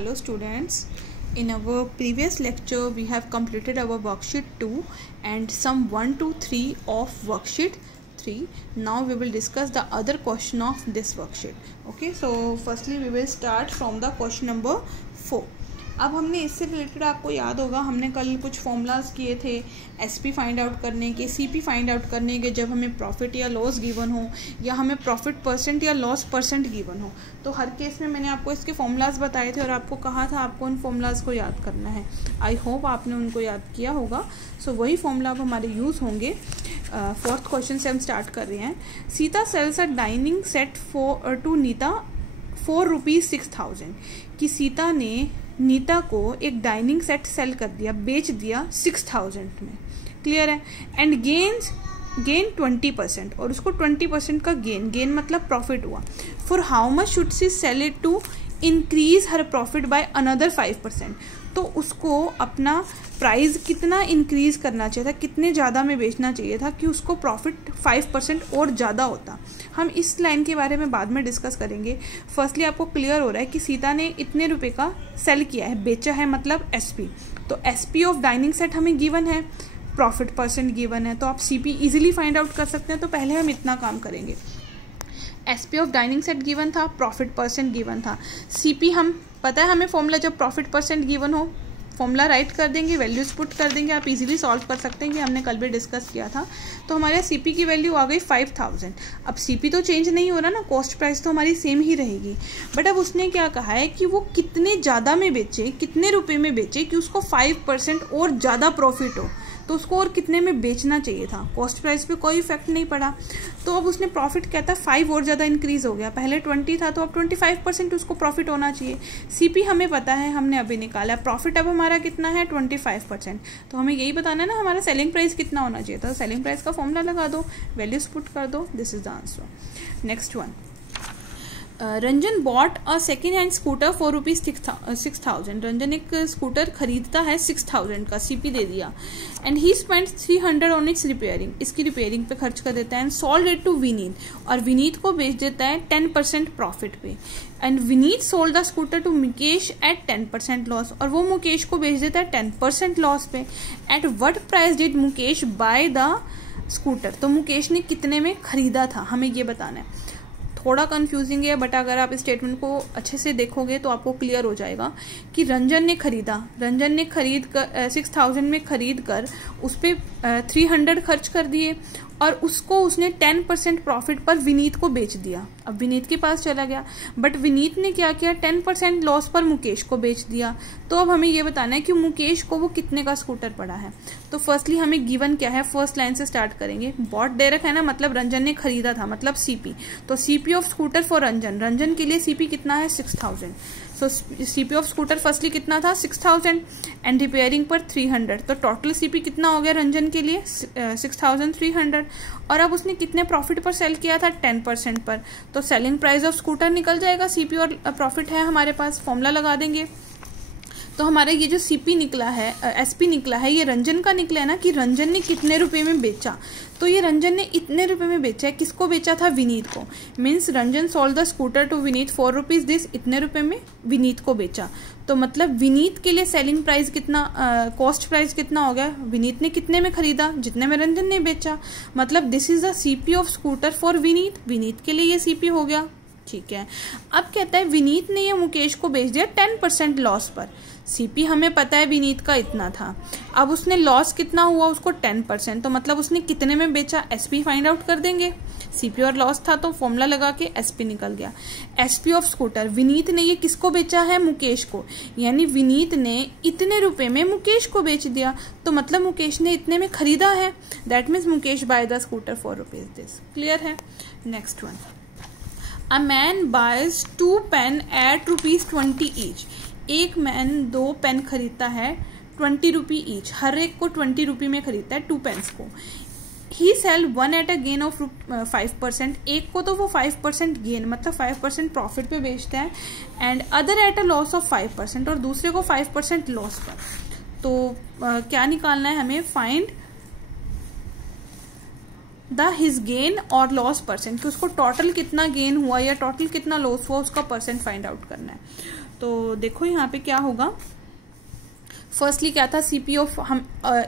Hello students, in our previous lecture we have completed our worksheet 2 and sum 1 to 3 of worksheet 3. Now we will discuss the other question of this worksheet. Okay, so firstly we will start from the question number 4. अब हमने इससे related आपको याद होगा हमने कल कुछ formulas किए थे एसपी फाइंड आउट करने के, सीपी फाइंड आउट करने के, जब हमें प्रॉफिट या लॉस गिवन हो या हमें प्रॉफिट परसेंट या लॉस परसेंट गिवन हो। तो हर केस में मैंने आपको इसके फॉर्मूलाज बताए थे और आपको कहा था आपको उन फॉर्मूलाज को याद करना है। आई होप आपने उनको याद किया होगा। सो वही फॉर्मूला अब हमारे यूज़ होंगे। फोर्थ क्वेश्चन से हम स्टार्ट कर रहे हैं। Sita sells a dining set to Nita ₹4,6,000 कि सीता ने नीता को एक डाइनिंग सेट सेल कर दिया, बेच दिया 6,000 में। क्लियर है। एंड गेन 20% और उसको 20% का गेन मतलब प्रॉफिट हुआ। For how much should she sell it to increase her profit by another 5%। तो उसको अपना प्राइस कितना इंक्रीज करना चाहिए था, कितने ज़्यादा में बेचना चाहिए था कि उसको प्रॉफिट 5% और ज़्यादा होता। हम इस लाइन के बारे में बाद में डिस्कस करेंगे। फर्स्टली आपको क्लियर हो रहा है कि सीता ने इतने रुपए का सेल किया है, बेचा है मतलब एसपी। तो एसपी ऑफ डाइनिंग सेट हमें गिवन है, प्रॉफिट परसेंट गिवन है, तो आप सीपी इजीली फाइंड आउट कर सकते हैं। तो पहले हम इतना काम करेंगे। SP of dining set given था, प्रॉफिट परसेंट गिवन था। सीपी हम पता है हमें फॉर्मूला, जब प्रॉफिट परसेंट गिवन हो फॉर्मूला राइट कर देंगे, वैल्यूज पुट कर देंगे, आप इजीली सॉल्व कर सकते हैं कि हमने कल भी डिस्कस किया था। तो हमारे सीपी की वैल्यू आ गई 5,000। अब सीपी तो चेंज नहीं हो रहा ना, कॉस्ट प्राइस तो हमारी सेम ही रहेगी। बट अब उसने क्या कहा है कि वो कितने ज़्यादा में बेचे, कितने रुपए में बेचे कि उसको 5% और ज़्यादा प्रॉफिट हो। तो उसको और कितने में बेचना चाहिए था, कॉस्ट प्राइस पे कोई इफेक्ट नहीं पड़ा। तो अब उसने प्रॉफिट कहता है 5 और ज़्यादा इंक्रीज हो गया, पहले 20 था तो अब 25% उसको प्रॉफिट होना चाहिए। सीपी हमें पता है, हमने अभी निकाला, प्रॉफिट अब हमारा कितना है 25%। तो हमें यही बताना है ना हमारा सेलिंग प्राइस कितना होना चाहिए था। सेलिंग प्राइस का फॉर्मूला लगा दो, वैल्यूज पुट कर दो, this is the answer. Next one, Ranjan bought a second hand scooter for ₹6,000। Ranjan एक स्कूटर खरीदता है 6,000 का, सीपी दे दिया। And he spend 300 on its repairing, इसकी रिपेयरिंग पे खर्च कर देता है। And sold it to Vineet, और विनीत को बेच देता है 10% प्रॉफिट पे। And Vineet sold the scooter to Mukesh at 10% loss, और वो मुकेश को बेच देता है 10% लॉस पे। At what price did Mukesh buy the scooter, तो मुकेश ने कितने में खरीदा था, हमें ये बताना है। थोड़ा कंफ्यूजिंग है बट अगर आप इस स्टेटमेंट को अच्छे से देखोगे तो आपको क्लियर हो जाएगा कि रंजन ने खरीद कर 6,000 में खरीद कर उस पर 300 खर्च कर दिए और उसको उसने 10% प्रॉफिट पर विनीत को बेच दिया। अब विनीत के पास चला गया बट विनीत ने क्या किया, 10% लॉस पर मुकेश को बेच दिया। तो अब हमें ये बताना है कि मुकेश को वो कितने का स्कूटर पड़ा है। तो फर्स्टली हमें गिवन क्या है, फर्स्ट लाइन से स्टार्ट करेंगे। बॉट दे रखा है ना, मतलब रंजन ने खरीदा था, मतलब सीपी। तो CP of scooter for Ranjan के लिए सीपी कितना है 6,000। सो सीपी ऑफ स्कूटर फर्स्टली कितना था 6,000 एंड रिपेयरिंग पर 300। तो टोटल सीपी कितना हो गया रंजन के लिए 6,300। और अब उसने कितने प्रॉफिट पर सेल किया था 10% पर। तो सेलिंग प्राइस ऑफ स्कूटर निकल जाएगा, सीपी और प्रॉफिट है हमारे पास, फॉर्मूला लगा देंगे। तो हमारा ये जो सीपी निकला है, एसपी निकला है, ये रंजन का निकला है ना कि रंजन ने कितने रुपए में बेचा। तो ये रंजन ने इतने रुपए में बेचा है, किसको बेचा था, विनीत को। Means Ranjan sold the scooter to Vineet ₹4 this, इतने रुपए में विनीत को बेचा। तो मतलब विनीत के लिए सेलिंग प्राइस कितना, कॉस्ट प्राइस कितना हो गया, विनीत ने कितने में खरीदा, जितने में रंजन ने बेचा। मतलब this is the CP of scooter for Vineet के लिए ये सीपी हो गया। ठीक है। अब कहता है विनीत ने ये मुकेश को बेच दिया 10% लॉस पर। सीपी हमें पता है विनीत का इतना था, अब उसने लॉस कितना हुआ उसको 10%। तो मतलब उसने कितने में बेचा, एसपी फाइंड आउट कर देंगे। सीपी और लॉस था तो फॉर्मूला लगा के एसपी निकल गया। एसपी ऑफ स्कूटर, विनीत ने ये किसको बेचा है, मुकेश को। यानी विनीत ने इतने रुपए में मुकेश को बेच दिया, तो मतलब मुकेश ने इतने में खरीदा है। That means Mukesh buy the scooter ₹4 this. Clear है। Next one, a man buys 2 pen at ₹20 each. एक मैन 2 पेन खरीदता है 20 रुपी ईच, हर एक को 20 रुपी में खरीदता है 2 पेन्स को। He sell 1 at a gain of 5%, एक को तो वो 5% गेन मतलब 5% प्रॉफिट पे बेचता है। And other at a loss of 5%, और दूसरे को 5% लॉस पर। तो क्या निकालना है हमें, फाइंड द हिज गेन और लॉस परसेंट, कि उसको टोटल कितना गेन हुआ या टोटल कितना लॉस हुआ उसका परसेंट फाइंड आउट करना है। तो देखो यहाँ पे क्या होगा, फर्स्टली क्या था, सीपी ऑफ हम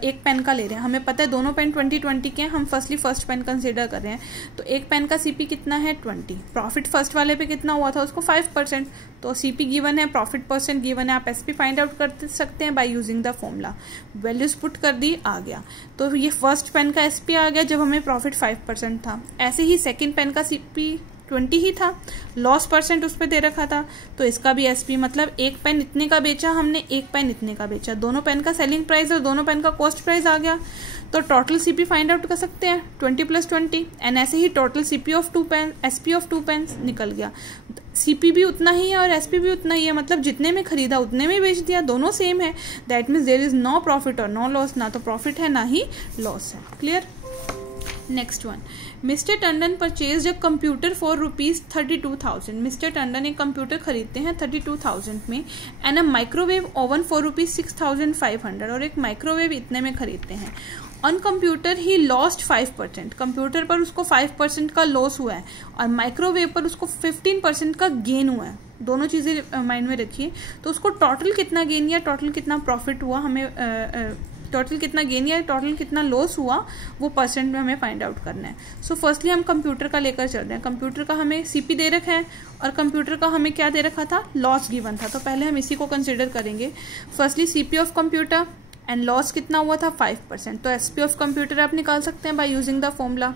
एक पेन का ले रहे हैं, हमें पता है दोनों पेन 20 के हैं, हम फर्स्टली फर्स्ट पेन कंसीडर कर रहे हैं, तो एक पेन का सीपी कितना है 20, प्रॉफिट फर्स्ट वाले पे कितना हुआ था उसको 5%, तो सीपी गिवन है, प्रॉफिट परसेंट गिवन है, आप एसपी फाइंड आउट कर सकते हैं by using the formula, values put कर दी, आ गया। तो ये फर्स्ट पेन का एसपी आ गया जब हमें प्रॉफिट 5% था। ऐसे ही सेकेंड पेन का सीपी 20 ही था, लॉस परसेंट उस पर दे रखा था, तो इसका भी एसपी, मतलब एक पेन इतने का बेचा हमने, एक पेन इतने का बेचा, दोनों पेन का सेलिंग प्राइस और दोनों पेन का कॉस्ट प्राइस आ गया, तो टोटल सीपी फाइंड आउट कर सकते हैं 20 + 20, एंड ऐसे ही total CP of 2 pen, SP of 2 pen निकल गया। सीपी भी उतना ही है और एसपी भी उतना ही है, मतलब जितने में खरीदा उतने में बेच दिया, दोनों सेम है, that means there is no profit और नो लॉस, ना तो प्रॉफिट है ना ही लॉस है। Clear? Next one, mister Tandon purchase a computer for ₹32,000। Mister Tandon एक कंप्यूटर खरीदते हैं 32,000 में, and a microwave oven for ₹6,500, और एक माइक्रोवेव इतने में खरीदते हैं। On computer he lost 5%, computer पर उसको 5% का लॉस हुआ है, और माइक्रोवेव पर उसको 15% का गेन हुआ है। दोनों चीज़ें माइंड में रखिए, तो उसको टोटल कितना गेन या टोटल कितना प्रॉफिट हुआ, हमें टोटल कितना गेन या टोटल कितना लॉस हुआ वो परसेंट में हमें फाइंड आउट करना है। सो फर्स्टली हम कंप्यूटर का लेकर चल रहे हैं, कंप्यूटर का हमें सीपी दे रखा है और कंप्यूटर का हमें क्या दे रखा था, लॉस गिवन था, तो पहले हम इसी को कंसिडर करेंगे। Firstly CP of computer and loss कितना हुआ था 5%, तो एसपी ऑफ कंप्यूटर आप निकाल सकते हैं by using the formula.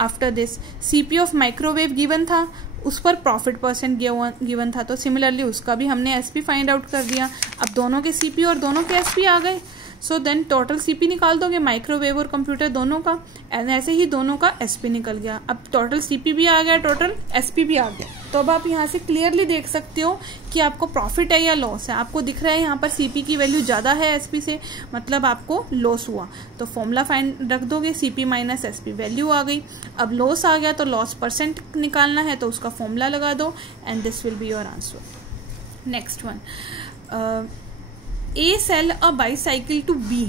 After this CP of microwave given था, उस पर प्रॉफिट परसेंट गिवन था, तो सिमिलरली उसका भी हमने एसपी फाइंड आउट कर दिया। अब दोनों के सीपी और दोनों के एसपी आ गए, सो देन टोटल सीपी निकाल दोगे माइक्रोवेव और कंप्यूटर दोनों का, एंड ऐसे ही दोनों का एसपी निकल गया। अब टोटल सीपी भी आ गया, टोटल एसपी भी आ गया, तो अब आप यहाँ से क्लियरली देख सकते हो कि आपको प्रॉफिट है या लॉस है। आपको दिख रहा है यहाँ पर सीपी की वैल्यू ज़्यादा है एसपी से, मतलब आपको लॉस हुआ, तो फॉर्मूला फाइंड रख दोगे, सीपी माइनस एसपी, वैल्यू आ गई। अब लॉस आ गया तो लॉस परसेंट निकालना है, तो उसका फॉर्मूला लगा दो, and this will be your answer. Next one, A sell a bicycle to B,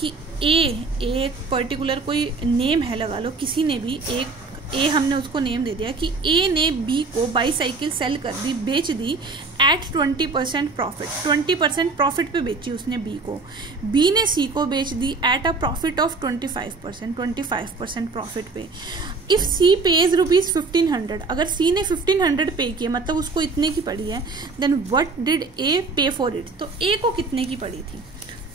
कि ए एक पर्टिकुलर कोई नेम है, लगा लो किसी ने भी, एक ए हमने उसको नेम दे दिया कि ए ने बी को बाईसाइकिल सेल कर दी, बेच दी एट 20% प्रॉफिट, 20% प्रॉफिट पे बेची उसने बी को। बी ने सी को बेच दी at a profit of 25% profit पे। इफ सी पेज ₹1500, अगर सी ने 1500 पे किया, मतलब उसको इतने की पड़ी है, देन व्हाट डिड ए पे फॉर इट, तो ए को कितने की पड़ी थी।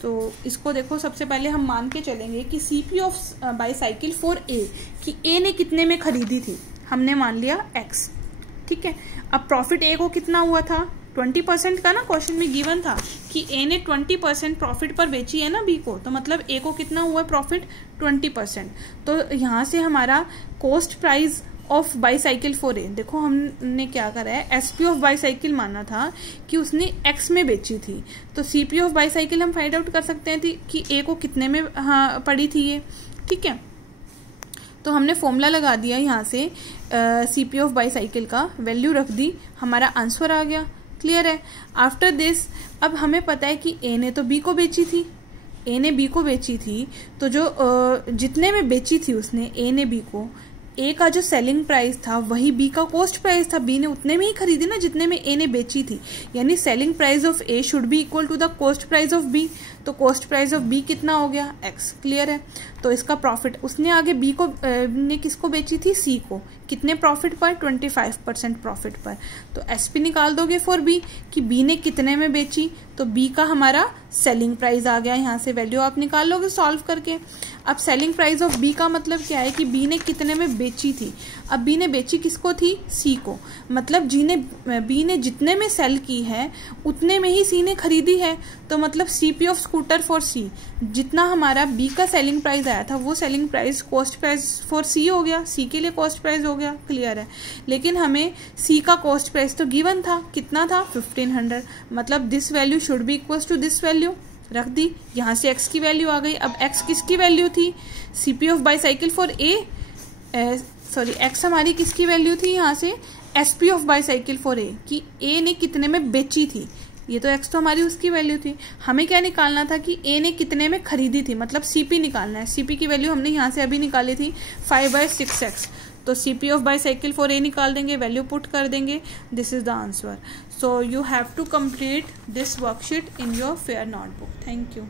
तो इसको देखो, सबसे पहले हम मान के चलेंगे कि CP of bicycle for a, कि ए ने कितने में खरीदी थी, हमने मान लिया एक्स, ठीक है। अब प्रॉफिट ए को कितना हुआ था 20% का, ना क्वेश्चन में गिवन था कि ए ने 20% प्रॉफिट पर बेची है ना बी को, तो मतलब ए को कितना हुआ प्रॉफिट 20%। तो यहाँ से हमारा cost price of bicycle for a, देखो हमने क्या करा है, एसपी ऑफ बाईसाइकिल माना था कि उसने एक्स में बेची थी, तो सीपी ऑफ बाईसाइकिल हम फाइंड आउट कर सकते हैं कि ए को कितने में पड़ी थी ये, ठीक है। तो हमने फॉर्मूला लगा दिया यहाँ से, सीपी ऑफ बाईसाइकिल का वैल्यू रख दी, हमारा आंसर आ गया। क्लियर है? आफ्टर दिस अब हमें पता है कि ए ने तो बी को बेची थी, ए ने बी को बेची थी, तो जो जितने में बेची थी उसने ए ने बी को, ए का जो सेलिंग प्राइस था वही बी का कॉस्ट प्राइस था, बी ने उतने में ही खरीदी ना जितने में ए ने बेची थी, यानी selling price of A should be equal to the cost price of B, तो कॉस्ट प्राइस ऑफ बी कितना हो गया एक्स। क्लियर है? तो इसका प्रॉफिट उसने आगे बी को ने किसको बेची थी, सी को, कितने प्रॉफिट पर 25% प्रॉफिट पर, तो एसपी निकाल दोगे फॉर बी कि बी ने कितने में बेची, तो बी का हमारा सेलिंग प्राइस आ गया, यहाँ से वैल्यू आप निकाल लोगे सॉल्व करके। अब सेलिंग प्राइस ऑफ बी का मतलब क्या है कि बी ने कितने में बेची थी, अब बी ने बेची किसको थी, सी को, मतलब बी ने जितने में सेल की है उतने में ही सी ने खरीदी है, तो मतलब CP of scooter for C, जितना हमारा बी का सेलिंग प्राइस आया था वो selling price cost price for C हो गया, सी के लिए कॉस्ट प्राइस हो गया। क्लियर है? लेकिन हमें सी का कॉस्ट प्राइस तो गिवन था, कितना था 1500, मतलब this value should be equal to this value, रख दी, यहाँ से x की वैल्यू आ गई। अब x किसकी वैल्यू थी, CP of bicycle for a, sorry x हमारी किसकी वैल्यू थी, यहाँ से SP of bicycle for a, कि ए ने कितने में बेची थी, ये तो x तो हमारी उसकी वैल्यू थी। हमें क्या निकालना था कि a ने कितने में खरीदी थी, मतलब सीपी निकालना है। सीपी की वैल्यू हमने यहाँ से अभी निकाली थी 5/6x, तो CP of bicycle for a निकाल देंगे, वैल्यू पुट कर देंगे, this is the answer. So you have to complete this worksheet in your fair notebook. Thank you.